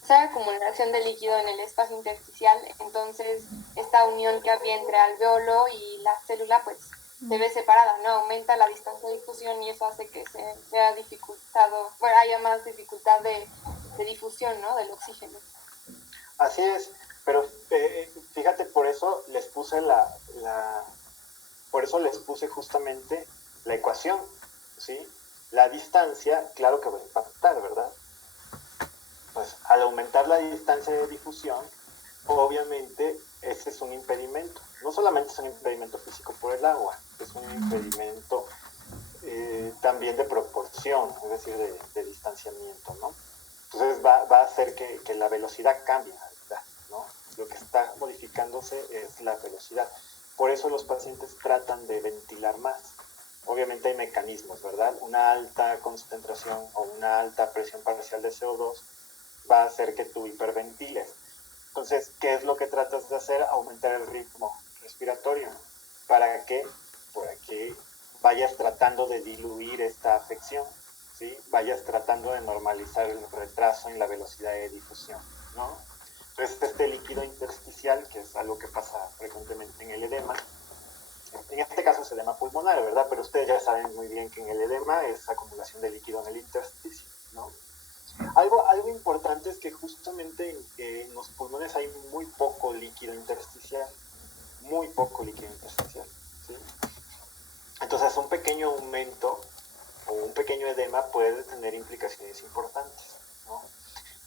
Esa acumulación de líquido en el espacio intersticial, entonces esta unión que había entre alveolo y la célula pues se ve separada, ¿no? Aumenta la distancia de difusión y eso hace que se vea dificultado, bueno, haya más dificultad de difusión, ¿no? Del oxígeno. Así es, pero fíjate, por eso les puse por eso les puse justamente la ecuación, ¿sí? La distancia, claro que va a impactar, ¿verdad? Pues al aumentar la distancia de difusión, obviamente ese es un impedimento. No solamente es un impedimento físico por el agua, es un impedimento también de proporción, es decir, de distanciamiento, ¿no? Entonces va a hacer que la velocidad cambie, ¿no? Lo que está modificándose es la velocidad. Por eso los pacientes tratan de ventilar más. Obviamente hay mecanismos, ¿verdad? Una alta concentración o una alta presión parcial de CO2 va a hacer que tú hiperventiles. Entonces, ¿qué es lo que tratas de hacer? Aumentar el ritmo respiratorio. ¿Para qué? Para que vayas tratando de diluir esta afección, ¿sí? Vayas tratando de normalizar el retraso en la velocidad de difusión, ¿no? Entonces, este líquido intersticial, que es algo que pasa frecuentemente en el edema, en este caso es edema pulmonar, ¿verdad? Pero ustedes ya saben muy bien que en el edema es acumulación de líquido en el intersticio, ¿no? Algo importante es que justamente en los pulmones hay muy poco líquido intersticial, ¿sí? Entonces un pequeño aumento o un pequeño pequeño edema puede tener implicaciones importantes, ¿no?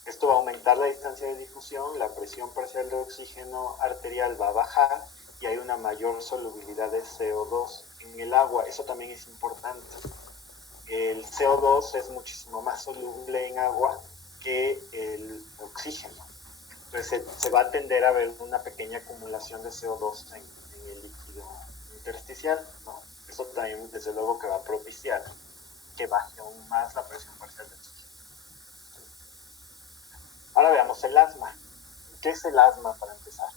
Esto va a aumentar la distancia de difusión, la presión parcial de oxígeno arterial va a bajar y hay una mayor solubilidad de CO2 en el agua. Eso también es importante. El CO2 es muchísimo más soluble en agua que el oxígeno. Entonces se va a tender a ver una pequeña acumulación de CO2 en el líquido intersticial, ¿no? Eso también desde luego que va a propiciar que baje aún más la presión parcial de oxígeno. Ahora veamos el asma. ¿Qué es el asma para empezar?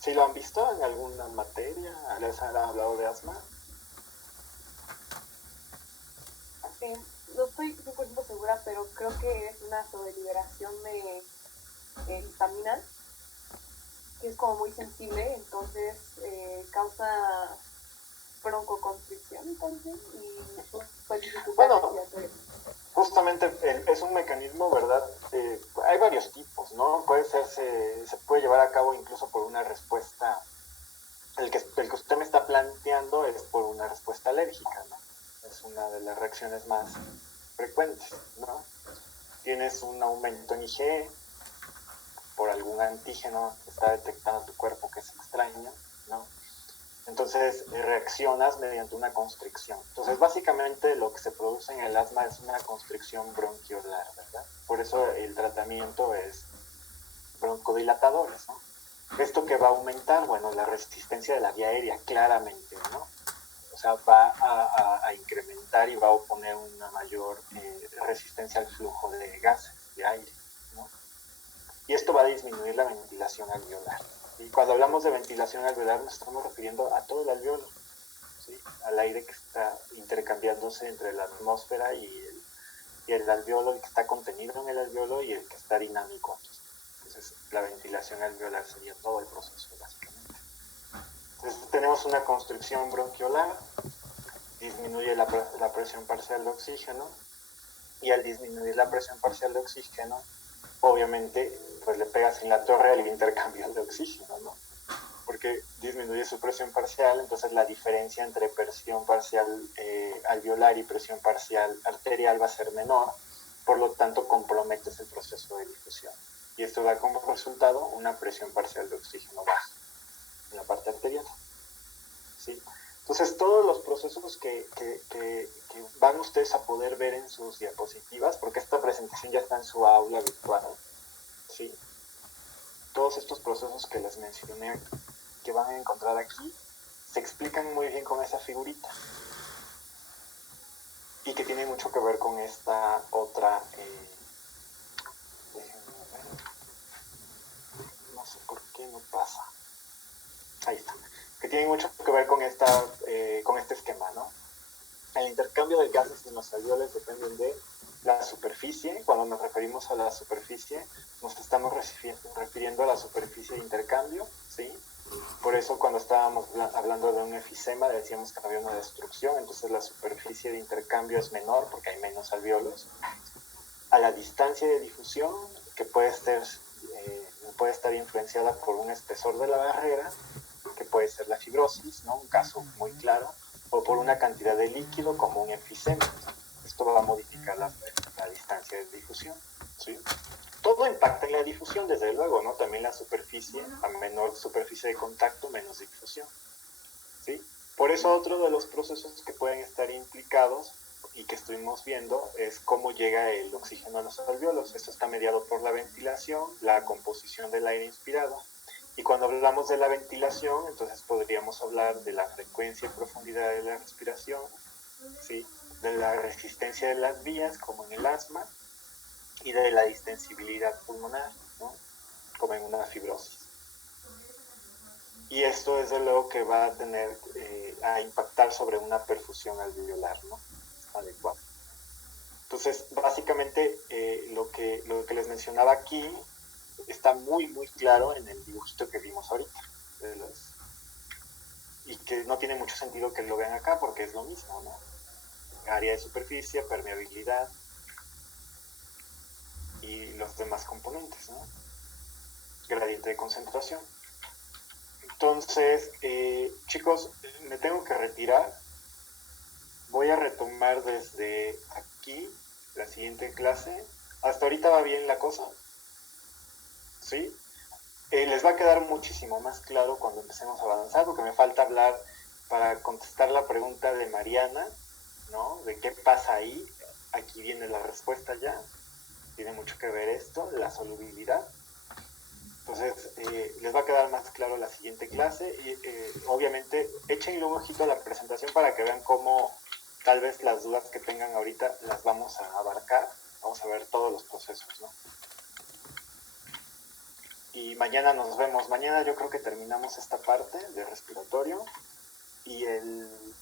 ¿Sí lo han visto en alguna materia? ¿Les han hablado de asma? No estoy 100% segura, pero creo que es una sobreliberación de histamina, que es como muy sensible, entonces causa broncoconstricción, entonces, y pues dificultades respiratorias. Justamente es un mecanismo, ¿verdad? Hay varios tipos, ¿no? Se puede llevar a cabo incluso por una respuesta. El que usted me está planteando es por una respuesta alérgica, ¿no? Es una de las reacciones más frecuentes, ¿no? Tienes un aumento en IgE por algún antígeno que está detectando tu cuerpo que es extraño, ¿no? Entonces reaccionas mediante una constricción. Entonces básicamente lo que se produce en el asma es una constricción bronquiolar, ¿verdad? Por eso el tratamiento es broncodilatadores, ¿no? ¿Esto que va a aumentar? Bueno, la resistencia de la vía aérea, claramente, ¿no? O sea, va a incrementar y va a oponer una mayor resistencia al flujo de gases, de aire, ¿no? Y esto va a disminuir la ventilación alveolar. Y cuando hablamos de ventilación alveolar nos estamos refiriendo a todo el alveolo, ¿sí? Al aire que está intercambiándose entre la atmósfera y el alveolo, el que está contenido en el alveolo y el que está dinámico aquí. Entonces la ventilación alveolar sería todo el proceso, básicamente. Entonces tenemos una constricción bronquiolar, disminuye la presión parcial de oxígeno, y al disminuir la presión parcial de oxígeno, obviamente, pues le pegas en la torre al intercambio de oxígeno, ¿no? Porque disminuye su presión parcial, entonces la diferencia entre presión parcial alveolar y presión parcial arterial va a ser menor, por lo tanto comprometes el proceso de difusión. Y esto da como resultado una presión parcial de oxígeno baja en la parte arterial, ¿sí? Entonces todos los procesos que van ustedes a poder ver en sus diapositivas, porque esta presentación ya está en su aula virtual, ¿sí? Todos estos procesos que les mencioné, que van a encontrar aquí, se explican muy bien con esa figurita y que tiene mucho que ver con esta otra, déjenme ver, no sé por qué no pasa, ahí está, que tiene mucho que ver con este esquema, ¿no? El intercambio de gases en los alveolos dependen de la superficie. Cuando nos referimos a la superficie, nos estamos refiriendo a la superficie de intercambio, ¿sí? Por eso cuando estábamos hablando de un efisema decíamos que había una destrucción, entonces la superficie de intercambio es menor porque hay menos alveolos. A la distancia de difusión, que puede estar influenciada por un espesor de la barrera, que puede ser la fibrosis, ¿no? Un caso muy claro, o por una cantidad de líquido como un efisema. Esto va a modificar la distancia de difusión, ¿sí? Todo impacta en la difusión, desde luego, ¿no? También la superficie, a menor superficie de contacto, menos difusión, ¿sí? Por eso otro de los procesos que pueden estar implicados y que estuvimos viendo es cómo llega el oxígeno a los alveolos. Esto está mediado por la ventilación, la composición del aire inspirado. Y cuando hablamos de la ventilación, entonces podríamos hablar de la frecuencia y profundidad de la respiración, ¿sí? De la resistencia de las vías, como en el asma, y de la distensibilidad pulmonar, ¿no? Como en una fibrosis. Y esto desde luego que va a impactar sobre una perfusión alveolar, ¿no? Adecuada. Entonces, básicamente, lo que les mencionaba aquí está muy, muy claro en el dibujito que vimos ahorita. Y que no tiene mucho sentido que lo vean acá porque es lo mismo, ¿no? Área de superficie, permeabilidad y los demás componentes, ¿no? Gradiente de concentración. Entonces, chicos, me tengo que retirar. Voy a retomar desde aquí la siguiente clase. ¿Hasta ahorita va bien la cosa? ¿Sí? Les va a quedar muchísimo más claro cuando empecemos a avanzar, porque me falta hablar para contestar la pregunta de Mariana, ¿no? De qué pasa ahí. Aquí viene la respuesta ya. Tiene mucho que ver esto, la solubilidad. Entonces, les va a quedar más claro la siguiente clase y obviamente échenle un ojito a la presentación para que vean cómo tal vez las dudas que tengan ahorita las vamos a abarcar. Vamos a ver todos los procesos, ¿no? Y mañana nos vemos. Mañana yo creo que terminamos esta parte de respiratorio y el